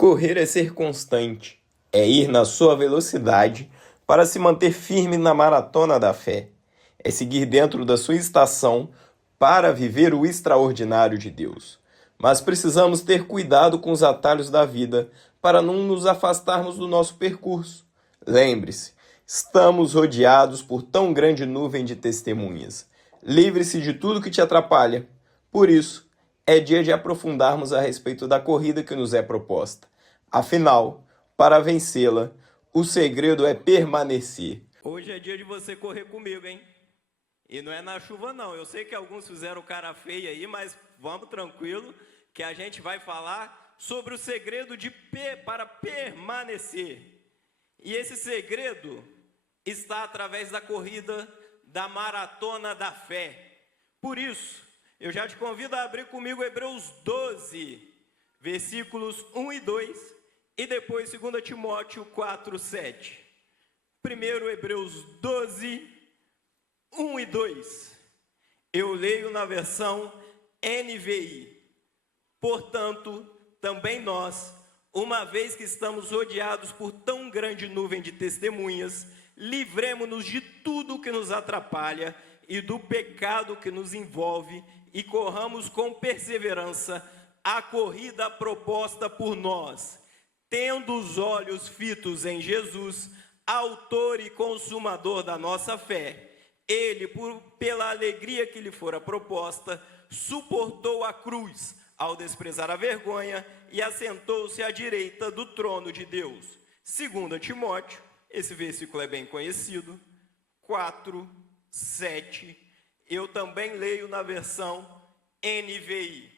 Correr é ser constante, é ir na sua velocidade para se manter firme na maratona da fé, é seguir dentro da sua estação para viver o extraordinário de Deus. Mas precisamos ter cuidado com os atalhos da vida para não nos afastarmos do nosso percurso. Lembre-se, estamos rodeados por tão grande nuvem de testemunhas. Livre-se de tudo que te atrapalha. Por isso, é dia de aprofundarmos a respeito da corrida que nos é proposta. Afinal, para vencê-la, o segredo é permanecer. Hoje é dia de você correr comigo, hein? E não é na chuva, não. Eu sei que alguns fizeram cara feia aí, mas vamos tranquilo, que a gente vai falar sobre o segredo para permanecer. E esse segredo está através da corrida da maratona da fé. Por isso, eu já te convido a abrir comigo Hebreus 12, versículos 1 e 2, e depois 2 Timóteo 4, 7. Primeiro Hebreus 12, 1 e 2. Eu leio na versão NVI. Portanto, também nós, uma vez que estamos rodeados por tão grande nuvem de testemunhas, livremo-nos de tudo que nos atrapalha e do pecado que nos envolve e corramos com perseverança a corrida proposta por nós, tendo os olhos fitos em Jesus, autor e consumador da nossa fé. Ele, pela alegria que lhe fora proposta, suportou a cruz, ao desprezar a vergonha, e assentou-se à direita do trono de Deus. 2 Timóteo, esse versículo é bem conhecido, 4, 7, eu também leio na versão NVI.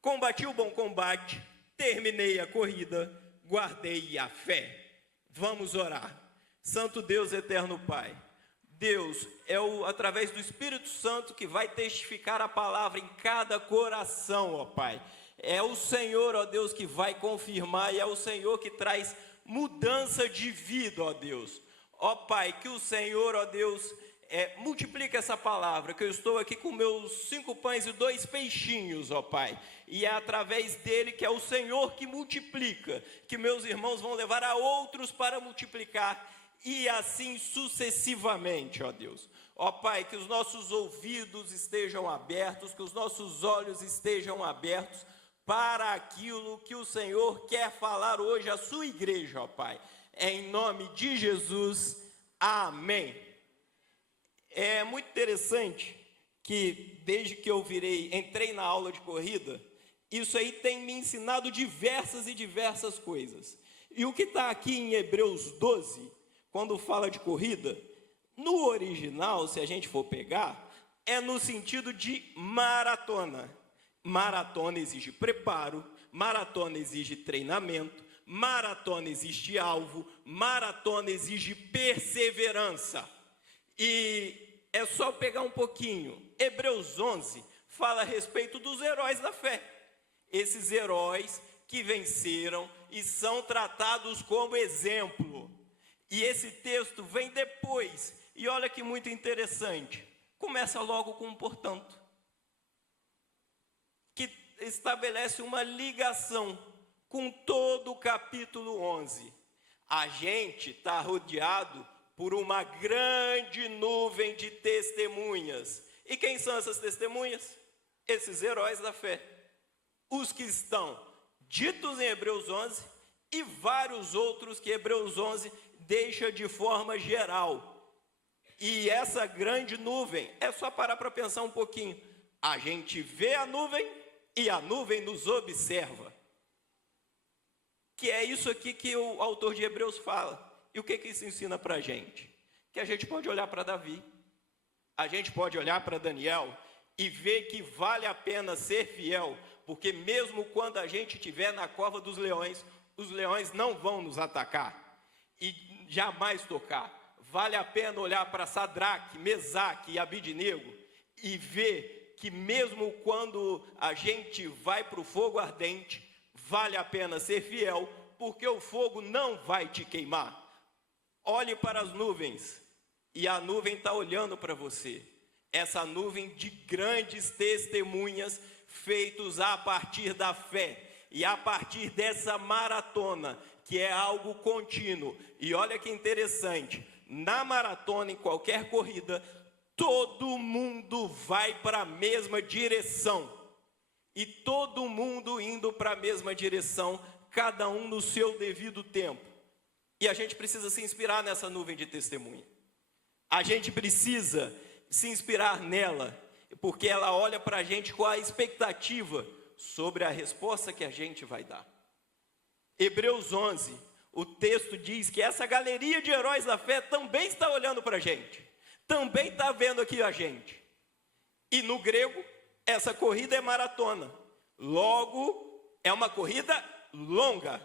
Combati o bom combate, terminei a corrida, guardei a fé. Vamos orar. Santo Deus, eterno Pai, Deus é através do Espírito Santo que vai testificar a palavra em cada coração, ó Pai. É o Senhor, ó Deus, que vai confirmar, e é o Senhor que traz mudança de vida, ó Deus. Ó Pai, que o Senhor, ó Deus, multiplique essa palavra, que eu estou aqui com meus 5 pães e 2 peixinhos, ó Pai, e é através dele, que é o Senhor que multiplica, que meus irmãos vão levar a outros para multiplicar, e assim sucessivamente, ó Deus. Ó Pai, que os nossos ouvidos estejam abertos, que os nossos olhos estejam abertos para aquilo que o Senhor quer falar hoje à sua igreja, ó Pai. Em nome de Jesus, amém. É muito interessante que desde que eu entrei na aula de corrida, isso aí tem me ensinado diversas coisas. E o que está aqui em Hebreus 12, quando fala de corrida, no original, se a gente for pegar, é no sentido de maratona. Maratona exige preparo, maratona exige treinamento, maratona exige alvo, maratona exige perseverança. E é só pegar um pouquinho. Hebreus 11 fala a respeito dos heróis da fé. Esses heróis que venceram e são tratados como exemplo. E esse texto vem depois. E olha que muito interessante. Começa logo com um portanto, que estabelece uma ligação com todo o capítulo 11. A gente está rodeado por uma grande nuvem de testemunhas. E quem são essas testemunhas? Esses heróis da fé. Os que estão ditos em Hebreus 11 e vários outros que Hebreus 11 deixa de forma geral. E essa grande nuvem, é só parar para pensar um pouquinho. A gente vê a nuvem e a nuvem nos observa. Que é isso aqui que o autor de Hebreus fala. E o que isso ensina para a gente? Que a gente pode olhar para Davi, a gente pode olhar para Daniel e ver que vale a pena ser fiel, porque mesmo quando a gente estiver na cova dos leões, os leões não vão nos atacar e jamais tocar. Vale a pena olhar para Sadraque, Mesaque e Abidnego e ver que mesmo quando a gente vai para o fogo ardente, vale a pena ser fiel, porque o fogo não vai te queimar. Olhe para as nuvens, e a nuvem está olhando para você. Essa nuvem de grandes testemunhas feitos a partir da fé. E a partir dessa maratona, que é algo contínuo, e olha que interessante, na maratona, em qualquer corrida, todo mundo vai para a mesma direção. E todo mundo indo para a mesma direção, cada um no seu devido tempo. E a gente precisa se inspirar nessa nuvem de testemunha. A gente precisa se inspirar nela, porque ela olha para a gente com a expectativa sobre a resposta que a gente vai dar. Hebreus 11, o texto diz que essa galeria de heróis da fé também está olhando para a gente, também está vendo aqui a gente. E no grego, essa corrida é maratona, logo é uma corrida longa,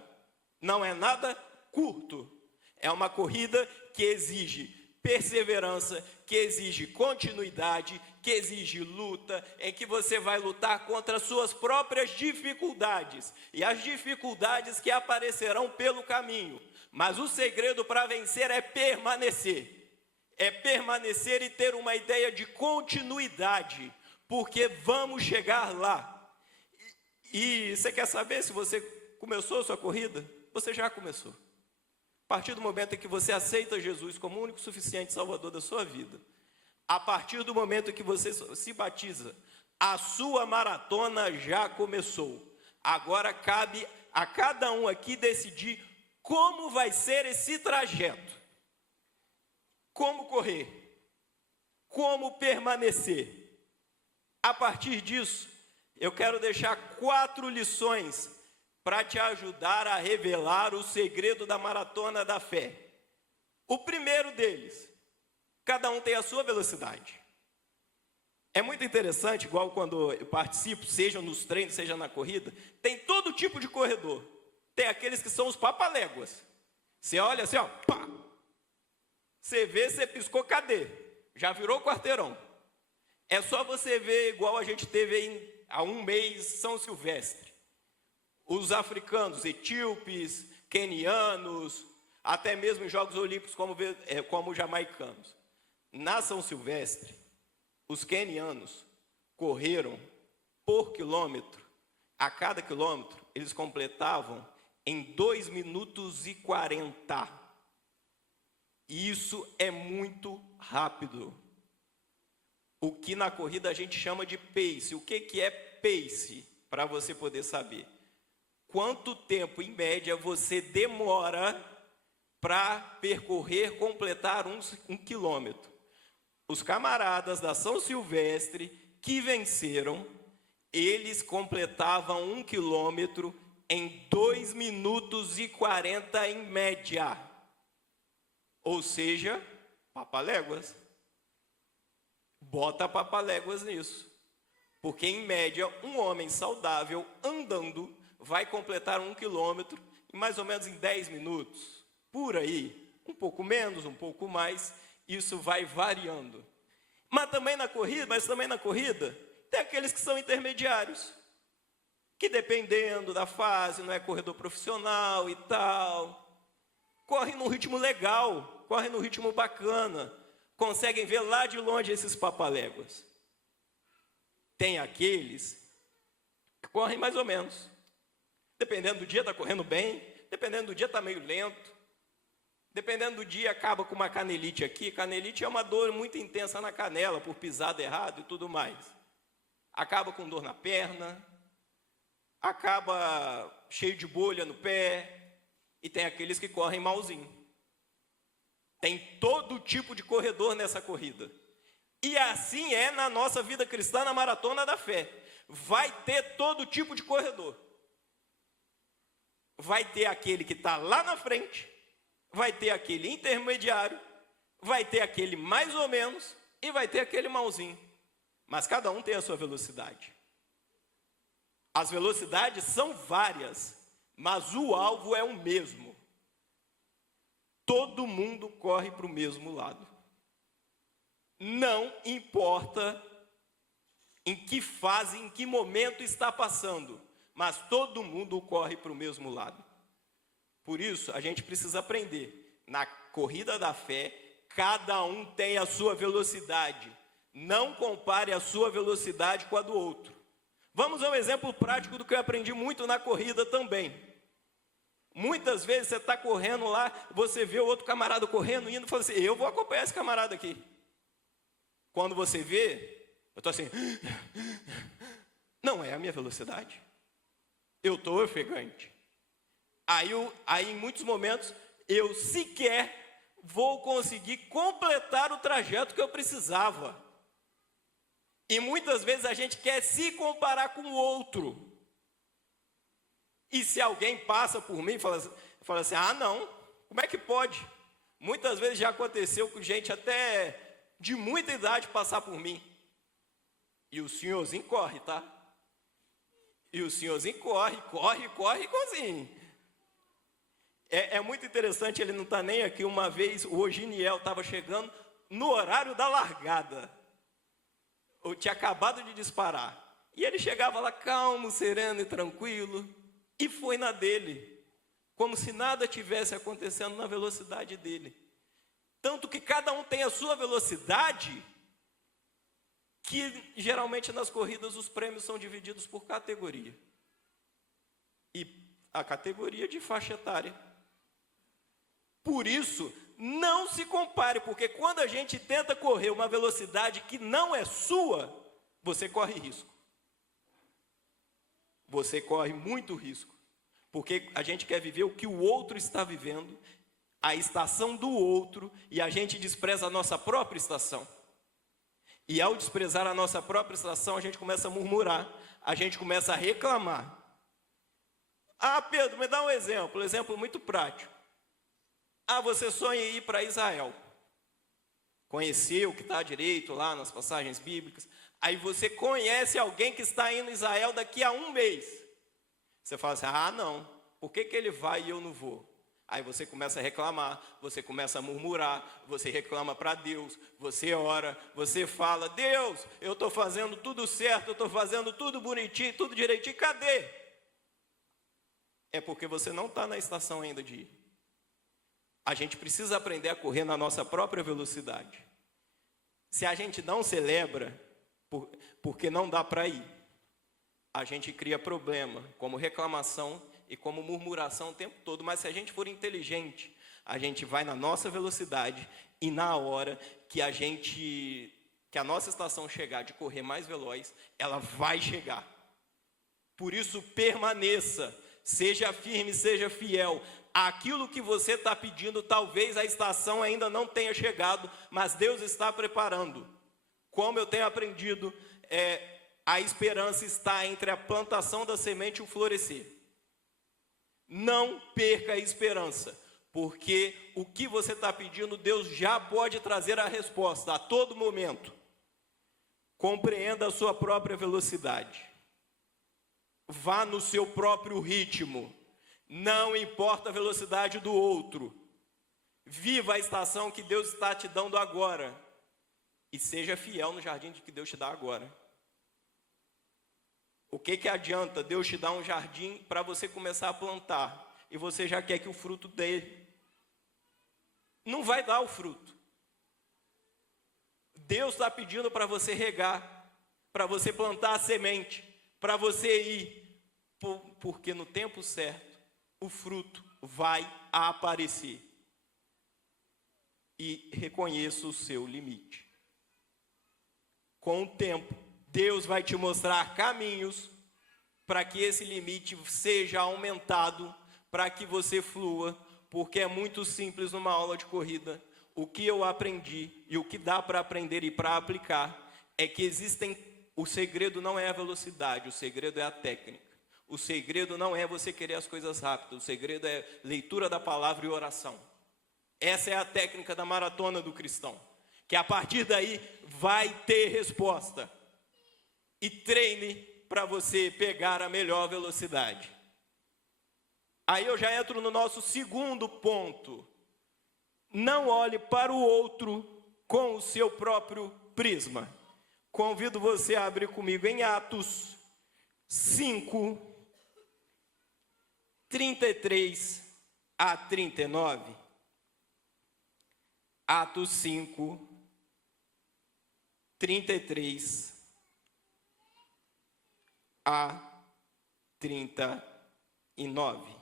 não é nada curto, é uma corrida que exige perseverança, que exige continuidade, que exige luta, em que você vai lutar contra as suas próprias dificuldades e as dificuldades que aparecerão pelo caminho. Mas o segredo para vencer é permanecer e ter uma ideia de continuidade, porque vamos chegar lá. E você quer saber se você começou a sua corrida? Você já começou. A partir do momento em que você aceita Jesus como o único suficiente Salvador da sua vida, a partir do momento em que você se batiza, a sua maratona já começou. Agora cabe a cada um aqui decidir como vai ser esse trajeto. Como correr, como permanecer. A partir disso, eu quero deixar 4 lições para te ajudar a revelar o segredo da maratona da fé. O primeiro deles, cada um tem a sua velocidade. É muito interessante, igual quando eu participo, seja nos treinos, seja na corrida, tem todo tipo de corredor. Tem aqueles que são os papaléguas. Você olha assim, ó, pá! Você vê, você piscou, cadê? Já virou quarteirão. É só você ver, igual a gente teve há um mês, São Silvestre. Os africanos, etíopes, quenianos, até mesmo em Jogos Olímpicos como jamaicanos. Na São Silvestre, os quenianos correram por quilômetro. A cada quilômetro, eles completavam em 2 minutos e 40. Isso é muito rápido. O que na corrida a gente chama de pace. O que é pace? Para você poder saber. Quanto tempo, em média, você demora para percorrer, completar um quilômetro? Os camaradas da São Silvestre que venceram, eles completavam 1 quilômetro em 2 minutos e 40 em média. Ou seja, papaléguas. Bota papaléguas nisso. Porque, em média, um homem saudável andando vai completar 1 quilômetro em mais ou menos em 10 minutos. Por aí, um pouco menos, um pouco mais, isso vai variando. Mas também na corrida, tem aqueles que são intermediários, que dependendo da fase, não é corredor profissional e tal, correm num ritmo legal, correm num ritmo bacana, conseguem ver lá de longe esses papaléguas. Tem aqueles que correm mais ou menos. Dependendo do dia está correndo bem, dependendo do dia está meio lento, dependendo do dia acaba com uma canelite aqui. Canelite é uma dor muito intensa na canela, por pisada errado e tudo mais. Acaba com dor na perna, acaba cheio de bolha no pé, e tem aqueles que correm malzinho. Tem todo tipo de corredor nessa corrida. E assim é na nossa vida cristã, na maratona da fé. Vai ter todo tipo de corredor. Vai ter aquele que está lá na frente, vai ter aquele intermediário, vai ter aquele mais ou menos e vai ter aquele malzinho. Mas cada um tem a sua velocidade. As velocidades são várias, mas o alvo é o mesmo. Todo mundo corre para o mesmo lado. Não importa em que fase, em que momento está passando, mas todo mundo corre para o mesmo lado. Por isso, a gente precisa aprender. Na corrida da fé, cada um tem a sua velocidade. Não compare a sua velocidade com a do outro. Vamos a um exemplo prático do que eu aprendi muito na corrida também. Muitas vezes você está correndo lá, você vê o outro camarada correndo, indo, e fala assim, eu vou acompanhar esse camarada aqui. Quando você vê, eu estou assim, não é a minha velocidade. Eu estou ofegante. Aí em muitos momentos, eu sequer vou conseguir completar o trajeto que eu precisava. E muitas vezes a gente quer se comparar com o outro. E se alguém passa por mim e fala assim, ah não, como é que pode? Muitas vezes já aconteceu com gente até de muita idade passar por mim. E o senhorzinho corre, tá? E o senhorzinho corre igualzinho. É muito interessante, ele não está nem aqui. Uma vez o Oginiel estava chegando no horário da largada. Eu tinha acabado de disparar. E ele chegava lá calmo, sereno e tranquilo. E foi na dele. Como se nada tivesse acontecendo na velocidade dele. Tanto que cada um tem a sua velocidade, que geralmente nas corridas os prêmios são divididos por categoria. E a categoria de faixa etária. Por isso, não se compare, porque quando a gente tenta correr uma velocidade que não é sua, você corre risco. Você corre muito risco. Porque a gente quer viver o que o outro está vivendo, a estação do outro, e a gente despreza a nossa própria estação. E ao desprezar a nossa própria estação, a gente começa a murmurar, a gente começa a reclamar. Ah, Pedro, me dá um exemplo muito prático. Ah, você sonha em ir para Israel. Conhecer o que está direito lá nas passagens bíblicas. Aí você conhece alguém que está indo a Israel daqui a 1 mês. Você fala assim, ah não, por que ele vai e eu não vou? Aí você começa a reclamar, você começa a murmurar, você reclama para Deus, você ora, você fala, Deus, eu estou fazendo tudo certo, eu estou fazendo tudo bonitinho, tudo direitinho, cadê? É porque você não está na estação ainda de ir. A gente precisa aprender a correr na nossa própria velocidade. Se a gente não celebra, porque não dá para ir, a gente cria problema, como reclamação e como murmuração o tempo todo. Mas se a gente for inteligente, a gente vai na nossa velocidade e na hora que a nossa estação chegar de correr mais veloz, ela vai chegar. Por isso, permaneça, seja firme, seja fiel. Aquilo que você está pedindo, talvez a estação ainda não tenha chegado, mas Deus está preparando. Como eu tenho aprendido, a esperança está entre a plantação da semente e o florescer. Não perca a esperança, porque o que você está pedindo, Deus já pode trazer a resposta a todo momento. Compreenda a sua própria velocidade. Vá no seu próprio ritmo. Não importa a velocidade do outro. Viva a estação que Deus está te dando agora. E seja fiel no jardim que Deus te dá agora. O que adianta Deus te dar um jardim para você começar a plantar e você já quer que o fruto dê? Não vai dar o fruto. Deus está pedindo para você regar, para você plantar a semente, para você ir, porque no tempo certo o fruto vai aparecer. E reconheça o seu limite. Com o tempo, Deus vai te mostrar caminhos para que esse limite seja aumentado, para que você flua, porque é muito simples numa aula de corrida. O que eu aprendi e o que dá para aprender e para aplicar é que o segredo não é a velocidade, o segredo é a técnica. O segredo não é você querer as coisas rápidas, o segredo é leitura da palavra e oração. Essa é a técnica da maratona do cristão, que a partir daí vai ter resposta. E treine para você pegar a melhor velocidade. Aí eu já entro no nosso segundo ponto. Não olhe para o outro com o seu próprio prisma. Convido você a abrir comigo em Atos 5, 33 a 39. Atos 5, 33 a 39.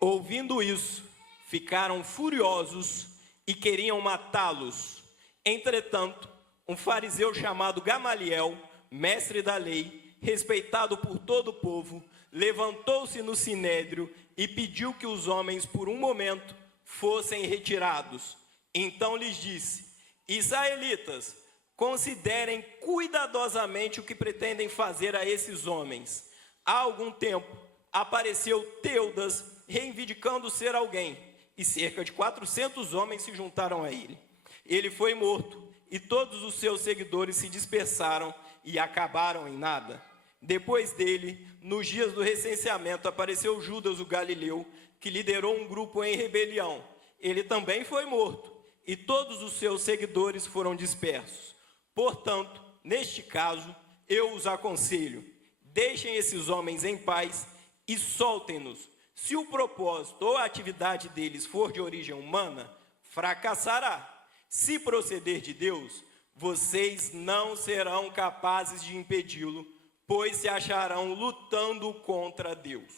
Ouvindo isso, ficaram furiosos e queriam matá-los. Entretanto, um fariseu chamado Gamaliel, mestre da lei, respeitado por todo o povo, levantou-se no sinédrio e pediu que os homens, por um momento, fossem retirados. Então lhes disse: Israelitas, considerem cuidadosamente o que pretendem fazer a esses homens. Há algum tempo apareceu Teudas, reivindicando ser alguém, e cerca de 400 homens se juntaram a ele. Ele foi morto, e todos os seus seguidores se dispersaram e acabaram em nada. Depois dele, nos dias do recenseamento, apareceu Judas o Galileu, que liderou um grupo em rebelião. Ele também foi morto, e todos os seus seguidores foram dispersos. Portanto, neste caso, eu os aconselho: deixem esses homens em paz e soltem-nos. Se o propósito ou a atividade deles for de origem humana, fracassará. Se proceder de Deus, vocês não serão capazes de impedi-lo, pois se acharão lutando contra Deus.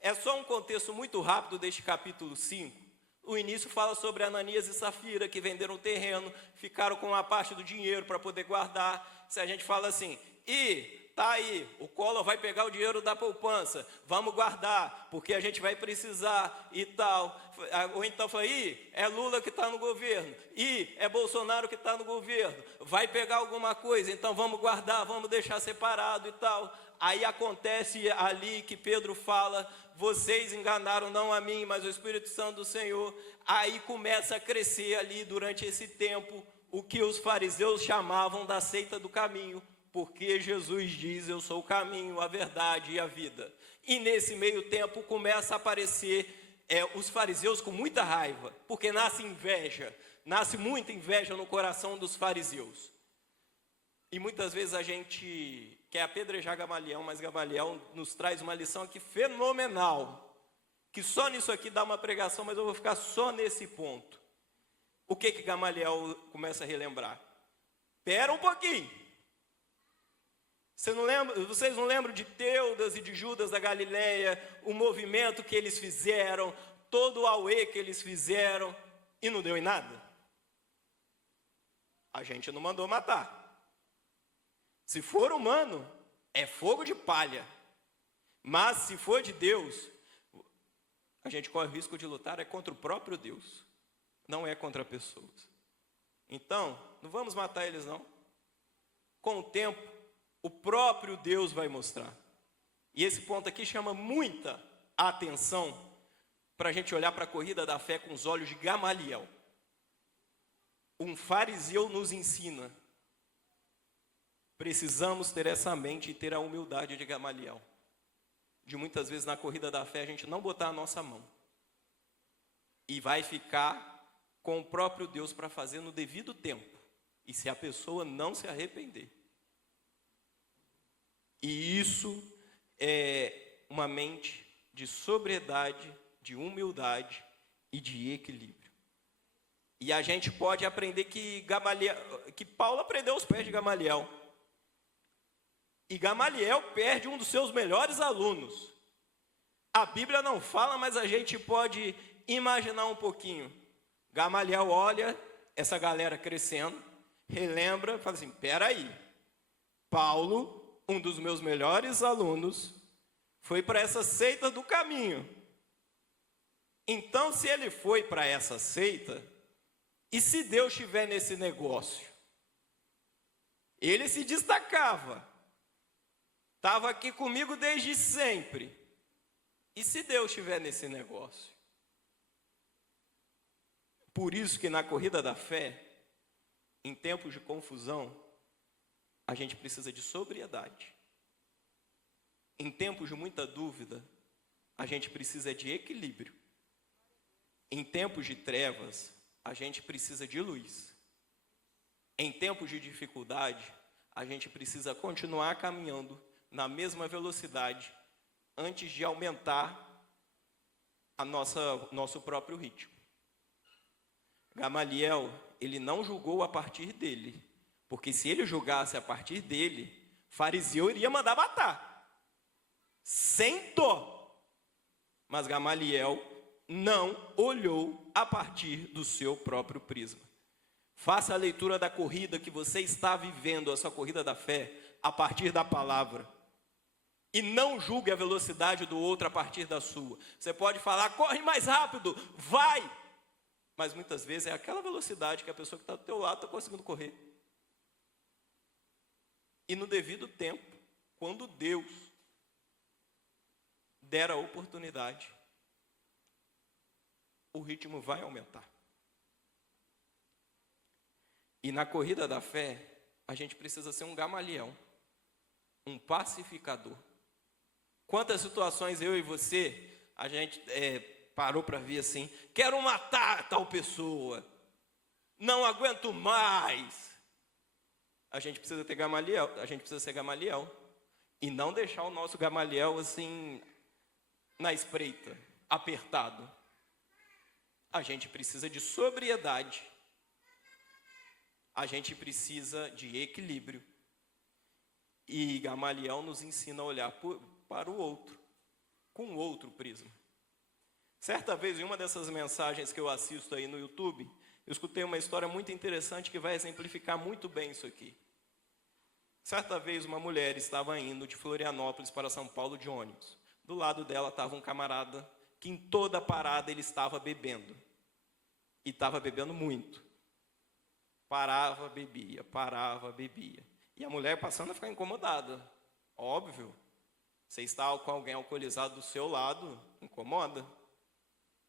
É só um contexto muito rápido deste capítulo 5. O início fala sobre Ananias e Safira, que venderam o terreno, ficaram com uma parte do dinheiro para poder guardar. Se a gente fala assim, tá aí, o Collor vai pegar o dinheiro da poupança, vamos guardar, porque a gente vai precisar e tal. Ou então fala, é Lula que está no governo, é Bolsonaro que está no governo, vai pegar alguma coisa, então vamos guardar, vamos deixar separado e tal. Aí acontece ali que Pedro fala: vocês enganaram não a mim, mas o Espírito Santo do Senhor. Aí começa a crescer ali durante esse tempo o que os fariseus chamavam da seita do caminho, porque Jesus diz: eu sou o caminho, a verdade e a vida. E nesse meio tempo começa a aparecer os fariseus com muita raiva, porque nasce inveja, nasce muita inveja no coração dos fariseus. E muitas vezes a gente quer apedrejar Gamaliel, mas Gamaliel nos traz uma lição aqui fenomenal, que só nisso aqui dá uma pregação, mas eu vou ficar só nesse ponto. O que Gamaliel começa a relembrar? Espera um pouquinho. Vocês não lembram de Teudas e de Judas da Galileia, o movimento que eles fizeram, todo o auê que eles fizeram, e não deu em nada? A gente não mandou matar. Se for humano, é fogo de palha. Mas se for de Deus, a gente corre o risco de lutar contra o próprio Deus, não é contra pessoas. Então, não vamos matar eles não. Com o tempo, o próprio Deus vai mostrar. E esse ponto aqui chama muita atenção para a gente olhar para a corrida da fé com os olhos de Gamaliel. Um fariseu nos ensina. Precisamos ter essa mente e ter a humildade de Gamaliel. De muitas vezes na corrida da fé a gente não botar a nossa mão. E vai ficar com o próprio Deus para fazer no devido tempo. E se a pessoa não se arrepender. E isso é uma mente de sobriedade, de humildade e de equilíbrio. E a gente pode aprender que Paulo aprendeu aos pés de Gamaliel. E Gamaliel perde um dos seus melhores alunos. A Bíblia não fala, mas a gente pode imaginar um pouquinho. Gamaliel olha essa galera crescendo, relembra, fala assim, peraí, Paulo, um dos meus melhores alunos, foi para essa seita do caminho. Então, se ele foi para essa seita, e se Deus estiver nesse negócio? Ele se destacava. Estava aqui comigo desde sempre. E se Deus estiver nesse negócio? Por isso que na corrida da fé, em tempos de confusão, a gente precisa de sobriedade. Em tempos de muita dúvida, a gente precisa de equilíbrio. Em tempos de trevas, a gente precisa de luz. Em tempos de dificuldade, a gente precisa continuar caminhando na mesma velocidade, antes de aumentar nosso próprio ritmo. Gamaliel, ele não julgou a partir dele, Porque se ele julgasse a partir dele, fariseu iria mandar matar, sem dó. Mas Gamaliel não olhou a partir do seu próprio prisma. Faça a leitura da corrida que você está vivendo, a sua corrida da fé, a partir da palavra. E não julgue a velocidade do outro a partir da sua. Você pode falar, corre mais rápido, vai! Mas muitas vezes é aquela velocidade que a pessoa que está do teu lado está conseguindo correr. E no devido tempo, quando Deus der a oportunidade, o ritmo vai aumentar. E na corrida da fé, a gente precisa ser um Gamaliel, um pacificador. Quantas situações eu e você, a gente parou para ver assim, quero matar tal pessoa, não aguento mais. A gente precisa ter Gamaliel, a gente precisa ser Gamaliel. E não deixar o nosso Gamaliel assim, na espreita, apertado. A gente precisa de sobriedade. A gente precisa de equilíbrio. E Gamaliel nos ensina a olhar para o outro, com outro prisma. Certa vez, em uma dessas mensagens que eu assisto aí no YouTube, eu escutei uma história muito interessante que vai exemplificar muito bem isso aqui. Certa vez, uma mulher estava indo de Florianópolis para São Paulo de ônibus. Do lado dela estava um camarada que em toda parada ele estava bebendo. E estava bebendo muito. Parava, bebia, parava, bebia. E a mulher passando a ficar incomodada. Óbvio, você está com alguém alcoolizado do seu lado, incomoda.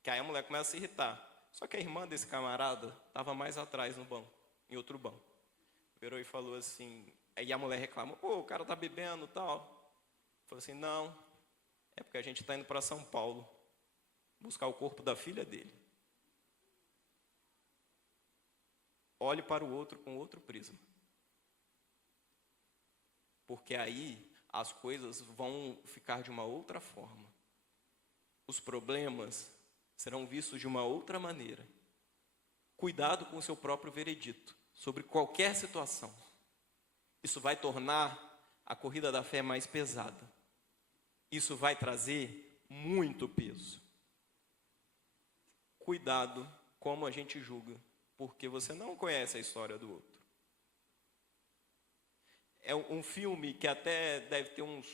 Que aí a mulher começa a se irritar. Só que a irmã desse camarada estava mais atrás no banco, em outro banco. Virou e falou assim, aí a mulher reclama, pô, o cara está bebendo e tal. Falou assim, não, é porque a gente está indo para São Paulo, buscar o corpo da filha dele. Olhe para o outro com outro prisma. Porque aí as coisas vão ficar de uma outra forma. Os problemas serão vistos de uma outra maneira. Cuidado com o seu próprio veredito sobre qualquer situação. Isso vai tornar a corrida da fé mais pesada. Isso vai trazer muito peso. Cuidado como a gente julga, porque você não conhece a história do outro. É um filme que até deve ter uns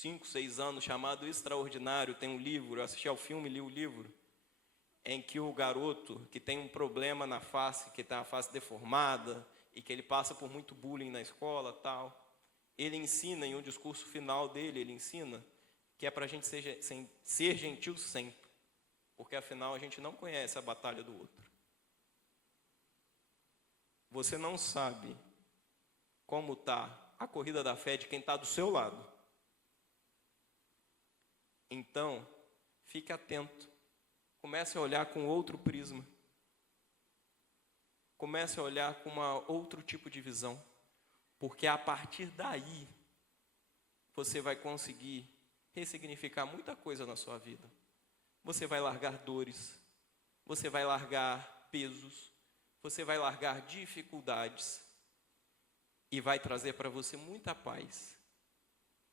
5, 6 anos, chamado Extraordinário. Tem um livro, eu assisti ao filme, li o livro, em que o garoto que tem um problema na face, que tem a face deformada, e que ele passa por muito bullying na escola, tal, ele ensina, em um discurso final dele, ele ensina que é para a gente ser gentil sempre, porque afinal a gente não conhece a batalha do outro. Você não sabe como está a corrida da fé de quem está do seu lado. Então, fique atento. Comece a olhar com outro prisma. Comece a olhar com outro tipo de visão. Porque a partir daí, você vai conseguir ressignificar muita coisa na sua vida. Você vai largar dores. Você vai largar pesos. Você vai largar dificuldades. E vai trazer para você muita paz.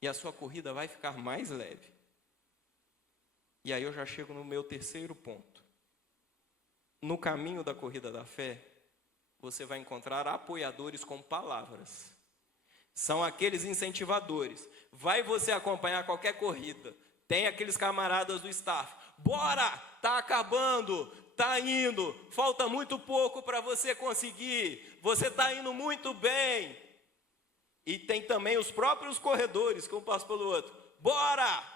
E a sua corrida vai ficar mais leve. E aí eu já chego no meu terceiro ponto. No caminho da corrida da fé, você vai encontrar apoiadores com palavras. São aqueles incentivadores. Vai você acompanhar qualquer corrida. Tem aqueles camaradas do staff. Bora! Tá acabando! Tá indo! Falta muito pouco para você conseguir. Você tá indo muito bem. E tem também os próprios corredores, que um passa pelo outro. Bora!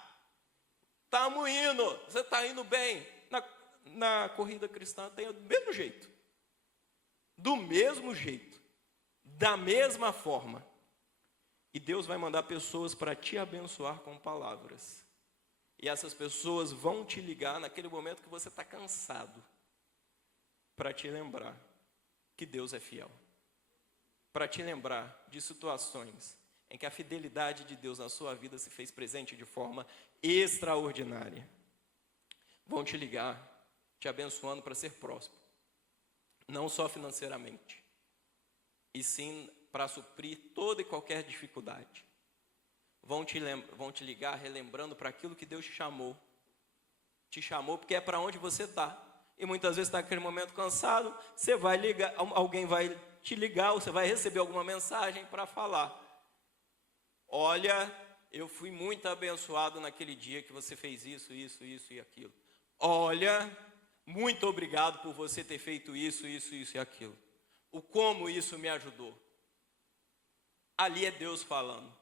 Estamos indo, você está indo bem. Na corrida cristã tem do mesmo jeito. Do mesmo jeito. Da mesma forma. E Deus vai mandar pessoas para te abençoar com palavras. E essas pessoas vão te ligar naquele momento que você está cansado. Para te lembrar que Deus é fiel. Para te lembrar de situações em que a fidelidade de Deus na sua vida se fez presente de forma extraordinária. Vão te ligar, te abençoando para ser próspero. Não só financeiramente, e sim para suprir toda e qualquer dificuldade. Vão te ligar relembrando para aquilo que Deus te chamou. Te chamou porque é para onde você está. E muitas vezes está naquele momento cansado, você vai ligar, alguém vai te ligar, ou você vai receber alguma mensagem para falar. Olha, eu fui muito abençoado naquele dia que você fez isso, isso, isso e aquilo. Olha, muito obrigado por você ter feito isso, isso, isso e aquilo. O como isso me ajudou. Ali é Deus falando.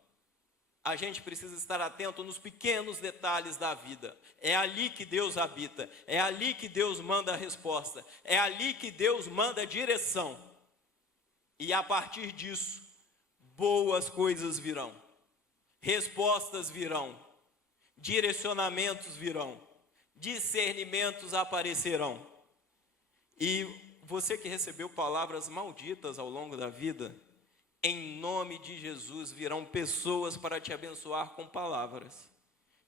A gente precisa estar atento nos pequenos detalhes da vida. É ali que Deus habita. É ali que Deus manda a resposta. É ali que Deus manda a direção. E a partir disso, boas coisas virão. Respostas virão. Direcionamentos virão. Discernimentos aparecerão. E você que recebeu palavras malditas ao longo da vida, em nome de Jesus, virão pessoas para te abençoar com palavras.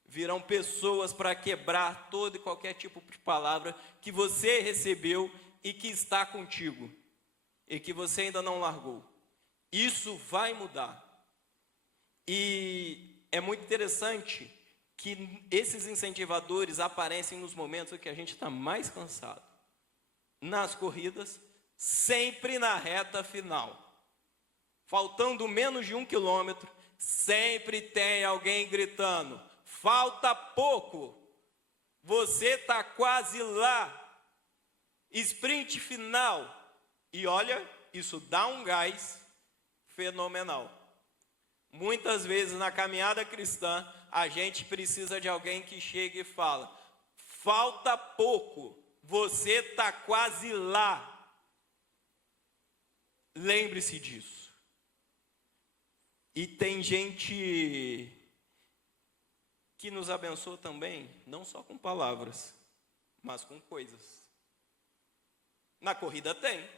Virão pessoas para quebrar todo e qualquer tipo de palavra que você recebeu e que está contigo. E que você ainda não largou. Isso vai mudar. E é muito interessante que esses incentivadores aparecem nos momentos em que a gente está mais cansado. Nas corridas, sempre na reta final. Faltando menos de 1 quilômetro, sempre tem alguém gritando, falta pouco, você está quase lá, sprint final. E olha, isso dá um gás fenomenal. Muitas vezes na caminhada cristã, a gente precisa de alguém que chegue e fala, falta pouco, você está quase lá. Lembre-se disso. E tem gente que nos abençoa também, não só com palavras, mas com coisas. Na corrida tem.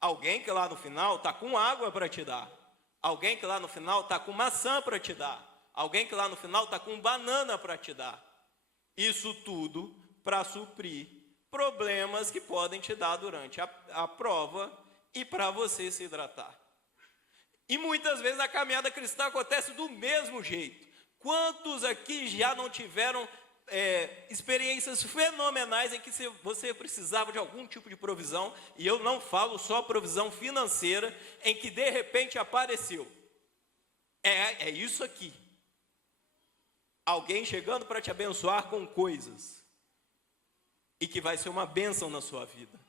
Alguém que lá no final está com água para te dar. Alguém que lá no final está com maçã para te dar. Alguém que lá no final está com banana para te dar. Isso tudo para suprir problemas que podem te dar durante a prova e para você se hidratar. E muitas vezes a caminhada cristã acontece do mesmo jeito. Quantos aqui já não tiveram experiências fenomenais em que você precisava de algum tipo de provisão, e eu não falo só provisão financeira, em que de repente apareceu. É isso aqui. Alguém chegando para te abençoar com coisas, e que vai ser uma bênção na sua vida.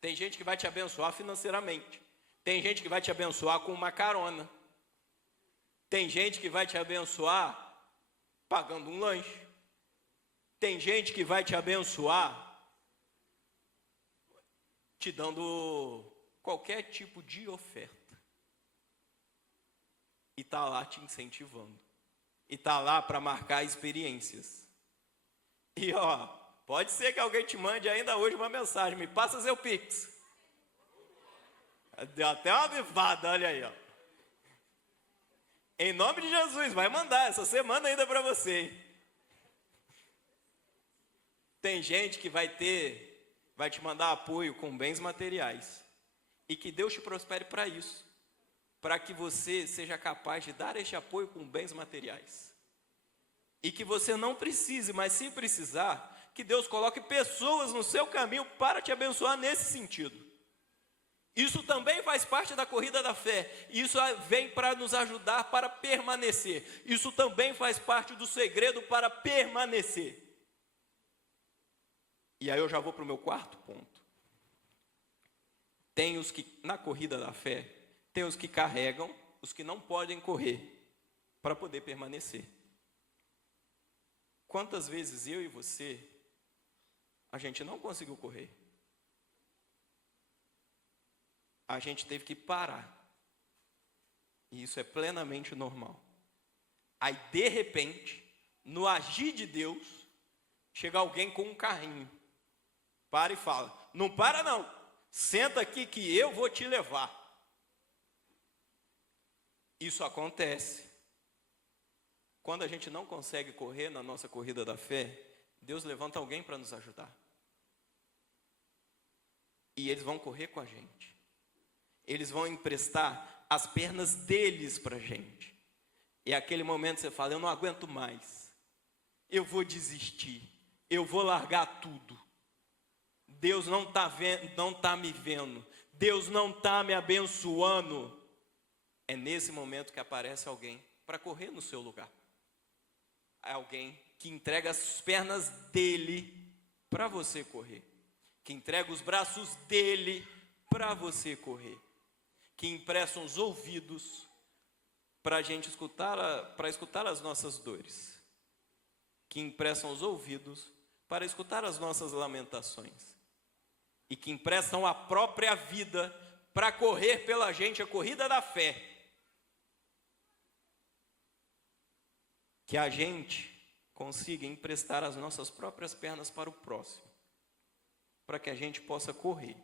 Tem gente que vai te abençoar financeiramente. Tem gente que vai te abençoar com uma carona. Tem gente que vai te abençoar pagando um lanche. Tem gente que vai te abençoar te dando qualquer tipo de oferta. E está lá te incentivando. E está lá para marcar experiências. E pode ser que alguém te mande ainda hoje uma mensagem. Me passa seu Pix. Deu até uma avivada, olha aí, Em nome de Jesus, vai mandar essa semana ainda para você. Tem gente que vai te mandar apoio com bens materiais. E que Deus te prospere para isso. Para que você seja capaz de dar este apoio com bens materiais. E que você não precise, mas se precisar, que Deus coloque pessoas no seu caminho para te abençoar nesse sentido. Isso também faz parte da corrida da fé. Isso vem para nos ajudar para permanecer. Isso também faz parte do segredo para permanecer. E aí eu já vou para o meu quarto ponto. Tem os que, na corrida da fé, tem os que carregam, os que não podem correr para poder permanecer. Quantas vezes eu e você, a gente não conseguiu correr? A gente teve que parar. E isso é plenamente normal. Aí, de repente, no agir de Deus, chega alguém com um carrinho. Para e fala, não para não, senta aqui que eu vou te levar. Isso acontece. Quando a gente não consegue correr na nossa corrida da fé, Deus levanta alguém para nos ajudar. E eles vão correr com a gente. Eles vão emprestar as pernas deles para a gente. E aquele momento você fala, eu não aguento mais. Eu vou desistir. Eu vou largar tudo. Deus não está vendo, não está me vendo. Deus não está me abençoando. É nesse momento que aparece alguém para correr no seu lugar. É alguém que entrega as pernas dele para você correr. Que entrega os braços dele para você correr. Que emprestam os ouvidos para a gente escutar, para escutar as nossas dores. Que emprestam os ouvidos para escutar as nossas lamentações. E que emprestam a própria vida para correr pela gente a corrida da fé. Que a gente consiga emprestar as nossas próprias pernas para o próximo, para que a gente possa correr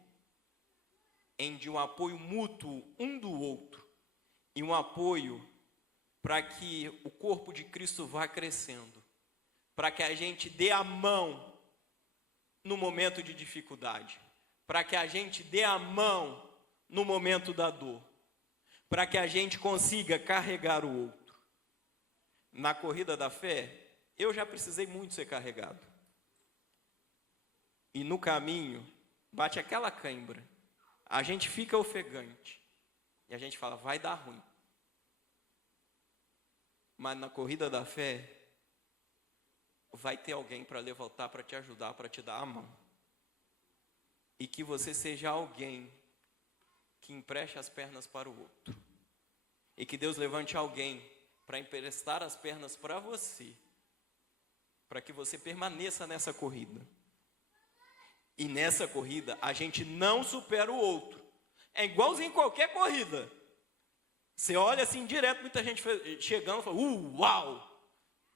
em de um apoio mútuo um do outro, e um apoio para que o corpo de Cristo vá crescendo, para que a gente dê a mão no momento de dificuldade, para que a gente dê a mão no momento da dor, para que a gente consiga carregar o outro. Na corrida da fé, eu já precisei muito ser carregado. E no caminho, bate aquela cãibra. A gente fica ofegante. E a gente fala, vai dar ruim. Mas na corrida da fé, vai ter alguém para levantar, para te ajudar, para te dar a mão. E que você seja alguém que empreste as pernas para o outro. E que Deus levante alguém para emprestar as pernas para você, para que você permaneça nessa corrida. E nessa corrida, a gente não supera o outro. É igualzinho em qualquer corrida. Você olha assim direto, muita gente chegando e fala, uau,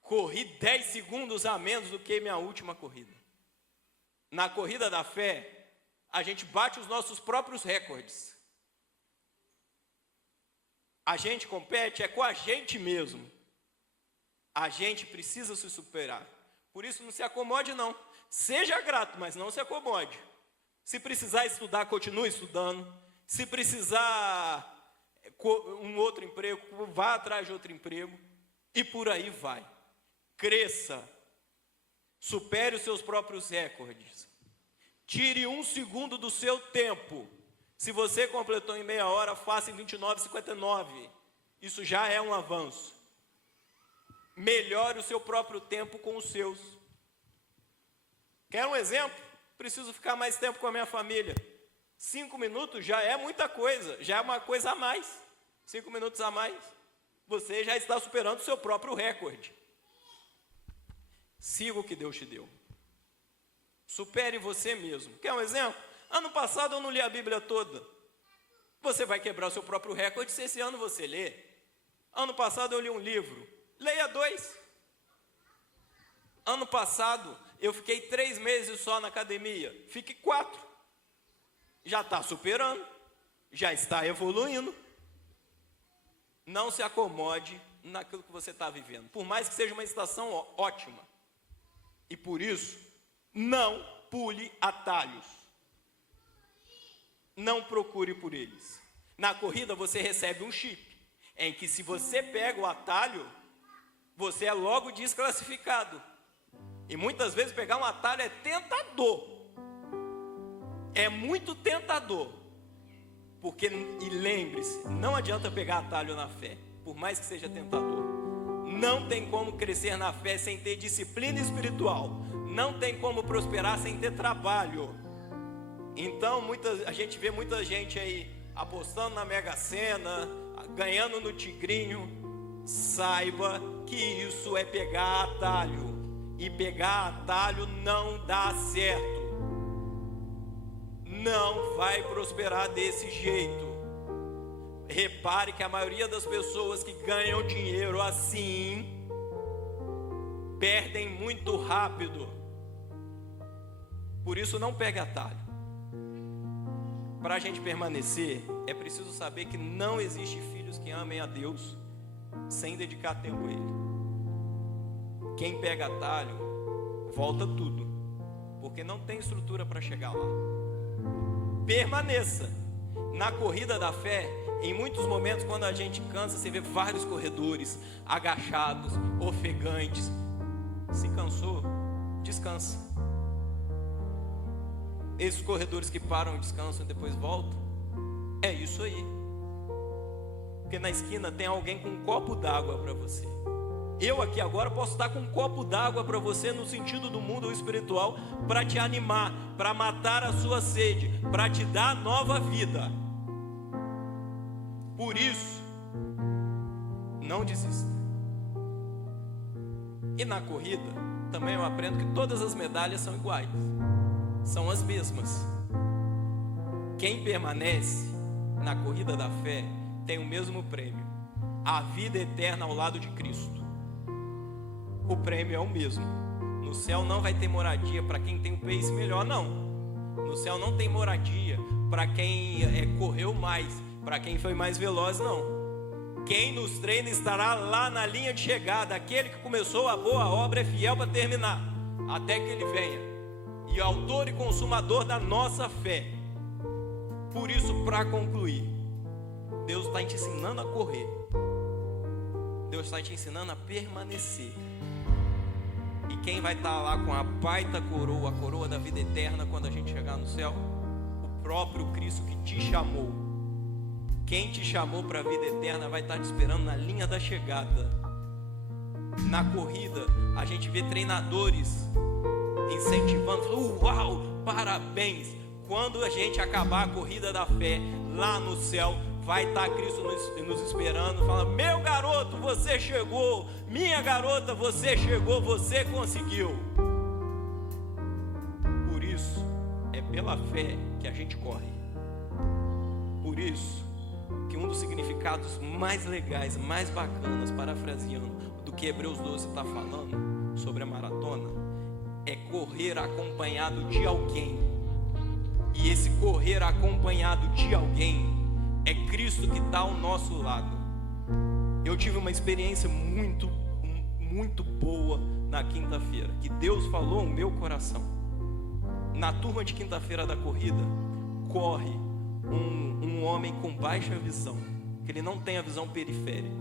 corri 10 segundos a menos do que minha última corrida. Na corrida da fé, a gente bate os nossos próprios recordes. A gente compete com a gente mesmo. A gente precisa se superar. Por isso não se acomode não. Seja grato, mas não se acomode. Se precisar estudar, continue estudando. Se precisar um outro emprego, vá atrás de outro emprego. E por aí vai. Cresça. Supere os seus próprios recordes. Tire 1 segundo do seu tempo. Se você completou em meia hora, faça em 29,59. Isso já é um avanço. Melhore o seu próprio tempo com os seus. Quer um exemplo? Preciso ficar mais tempo com a minha família. 5 minutos já é muita coisa, já é uma coisa a mais. 5 minutos a mais, você já está superando o seu próprio recorde. Siga o que Deus te deu. Supere você mesmo. Quer um exemplo? Ano passado eu não li a Bíblia toda. Você vai quebrar o seu próprio recorde se esse ano você ler. Ano passado eu li um livro. Leia 2. Ano passado eu fiquei 3 meses só na academia. Fique 4. Já está superando. Já está evoluindo. Não se acomode naquilo que você está vivendo. Por mais que seja uma estação ótima. E por isso, não pule atalhos. Não procure por eles. Na corrida você recebe um chip, em que se você pega o atalho, você é logo desclassificado. E muitas vezes pegar um atalho é tentador. É muito tentador. Porque, e lembre-se, não adianta pegar atalho na fé, por mais que seja tentador. Não tem como crescer na fé sem ter disciplina espiritual. Não tem como prosperar sem ter trabalho. Então, a gente vê muita gente aí apostando na Mega Sena, ganhando no tigrinho. Saiba que isso é pegar atalho. E pegar atalho não dá certo. Não vai prosperar desse jeito. Repare que a maioria das pessoas que ganham dinheiro assim perdem muito rápido. Por isso não pegue atalho. Para a gente permanecer, é preciso saber que não existe filhos que amem a Deus sem dedicar tempo a Ele. Quem pega atalho, volta tudo, porque não tem estrutura para chegar lá. Permaneça. Na corrida da fé, em muitos momentos, quando a gente cansa, você vê vários corredores agachados, ofegantes. Se cansou, descansa. Esses corredores que param, descansam e depois voltam, é isso aí. Porque na esquina tem alguém com um copo d'água para você. Eu aqui agora posso estar com um copo d'água para você, no sentido do mundo espiritual, para te animar, para matar a sua sede, para te dar nova vida. Por isso, não desista. E na corrida, também eu aprendo que todas as medalhas são iguais, são as mesmas. Quem permanece na corrida da fé tem o mesmo prêmio: a vida eterna ao lado de Cristo. O prêmio é o mesmo. No céu não vai ter moradia para quem tem um pace melhor, não. No céu não tem moradia para quem correu mais, para quem foi mais veloz, não. Quem nos treina estará lá na linha de chegada. Aquele que começou a boa obra é fiel para terminar, até que ele venha. E autor e consumador da nossa fé. Por isso, para concluir, Deus está te ensinando a correr. Deus está te ensinando a permanecer. E quem vai estar lá com a baita coroa, a coroa da vida eterna, quando a gente chegar no céu? O próprio Cristo que te chamou. Quem te chamou para a vida eterna vai estar te esperando na linha da chegada. Na corrida, a gente vê treinadores incentivando, falando, uau, parabéns. Quando a gente acabar a corrida da fé, lá no céu, vai estar Cristo nos esperando, falando, meu garoto, você chegou, minha garota, você chegou, você conseguiu. Por isso, é pela fé que a gente corre. Por isso, que um dos significados mais legais, mais bacanas, parafraseando, do que Hebreus 12 está falando sobre a maratona, é correr acompanhado de alguém. E esse correr acompanhado de alguém é Cristo que está ao nosso lado. Eu tive uma experiência muito boa na quinta-feira, que Deus falou no meu coração. Na turma de quinta-feira da corrida, corre um homem com baixa visão, que ele não tem a visão periférica.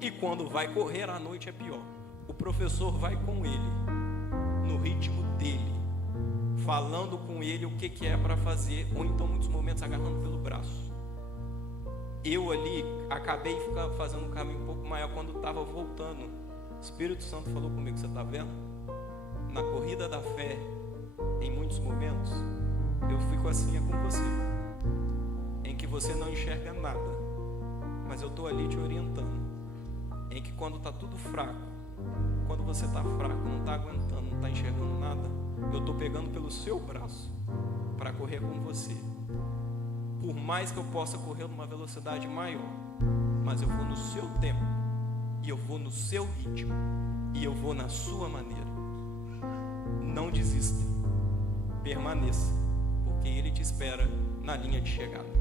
E quando vai correr à noite é pior. O professor vai com ele, no ritmo dele, falando com ele o que é para fazer, ou então muitos momentos agarrando pelo braço. Eu ali acabei fazendo um caminho um pouco maior. Quando estava voltando, o Espírito Santo falou comigo, você está vendo? Na corrida da fé, em muitos momentos, eu fico assim com você, em que você não enxerga nada, mas eu estou ali te orientando, em que quando está tudo fraco, quando você está fraco, não está aguentando, não está enxergando nada, eu estou pegando pelo seu braço para correr com você. Por mais que eu possa correr numa velocidade maior, mas eu vou no seu tempo, e eu vou no seu ritmo, e eu vou na sua maneira. Não desista, permaneça, porque Ele te espera na linha de chegada.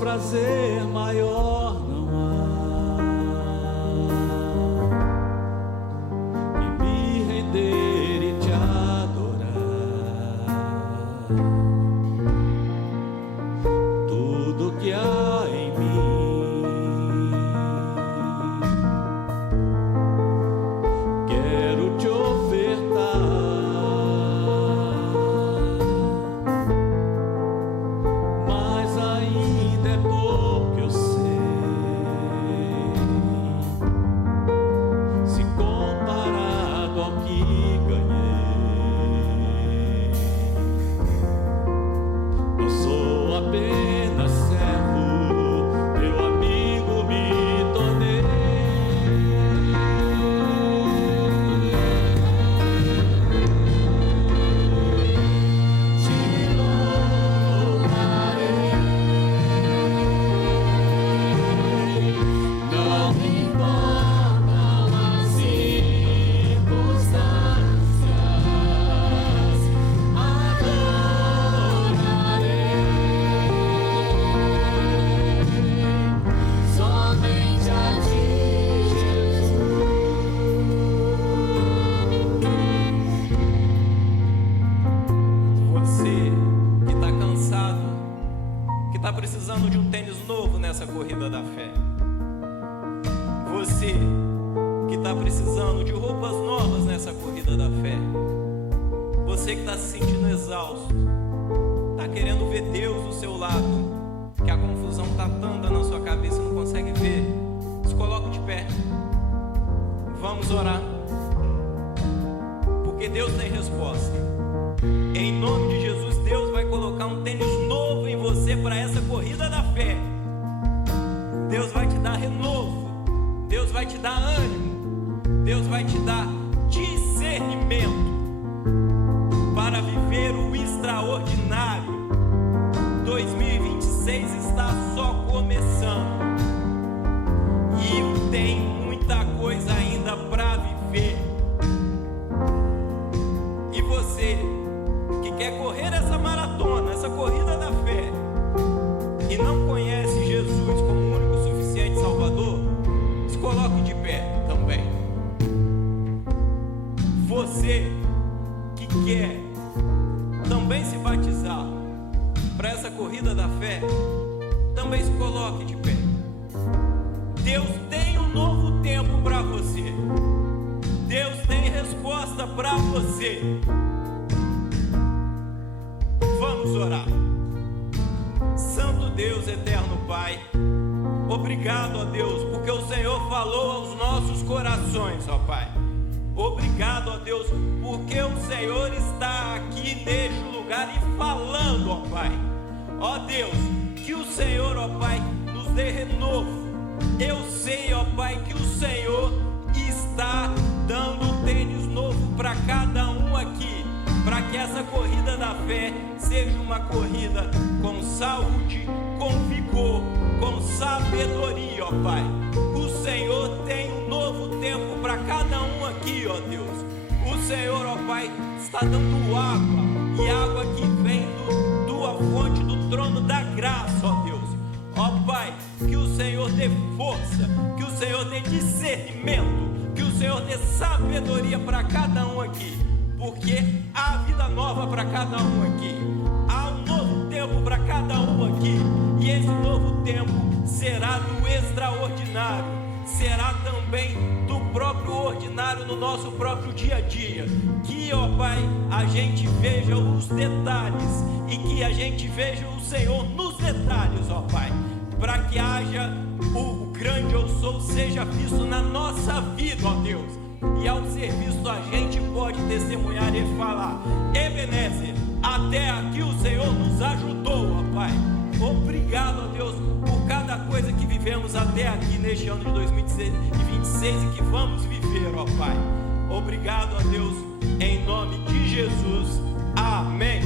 Prazer maior não há que me render e te adorar. Tudo que há em mim quero te ofertar. Mas ainda é pouco, eu sei. Se comparado ao que ganhei, eu sou apenas servo. está precisando de um tênis novo nessa corrida da fé. Você que está precisando de roupas novas nessa corrida da fé. Você que está se sentindo exausto, está querendo ver Deus do seu lado, que a confusão está tanta na sua cabeça e não consegue ver. Se coloque de pé. Vamos orar. Porque Deus tem resposta. Em nome de Jesus, Deus vai colocar um tênis novo em você para essa corrida da fé. Deus vai te dar renovo. Deus vai te dar ânimo. Deus vai te dar discernimento para viver o extraordinário. 2026 está só começando e tem muita coisa ainda para viver. E você que quer correr essa maratona, essa corrida da fé, e não conhece Jesus como o único suficiente Salvador, se coloque de pé também. Você que quer também se batizar para essa corrida da fé, também se coloque de pé. Deus tem um novo tempo para você. Deus tem resposta para você. Vamos orar. Santo Deus, eterno Pai, obrigado, ó Deus, porque o Senhor falou aos nossos corações, ó Pai. Obrigado, ó Deus, porque o Senhor está aqui neste lugar e falando, ó Pai. Ó Deus, que o Senhor, ó Pai, nos dê renovo. Eu sei, ó Pai, que o Senhor está dando tênis novo para cada um aqui, para que essa corrida da fé seja uma corrida com saúde, com vigor, com sabedoria, ó Pai. O Senhor tem um novo tempo para cada um aqui, ó Deus. O Senhor, ó Pai, está dando água, e água que vem da fonte do trono da graça, ó Deus. Ó Pai, que o Senhor dê força, que o Senhor dê discernimento, que o Senhor dê sabedoria para cada um aqui, porque há vida nova para cada um aqui, há um novo tempo para cada um aqui, e esse novo tempo será do extraordinário, será também do próprio ordinário no nosso próprio dia a dia. Que, ó Pai, a gente veja os detalhes e que a gente veja o Senhor nos detalhes, ó Pai, para que haja o grande eu sou seja visto na nossa vida, ó Deus. E ao ser visto a gente pode testemunhar e falar: Ebenezer, até aqui o Senhor nos ajudou, ó Pai. Obrigado, ó Deus, por cada coisa que vivemos até aqui neste ano de 2026 e que vamos viver, ó Pai. Obrigado, ó Deus, em nome de Jesus. Amém.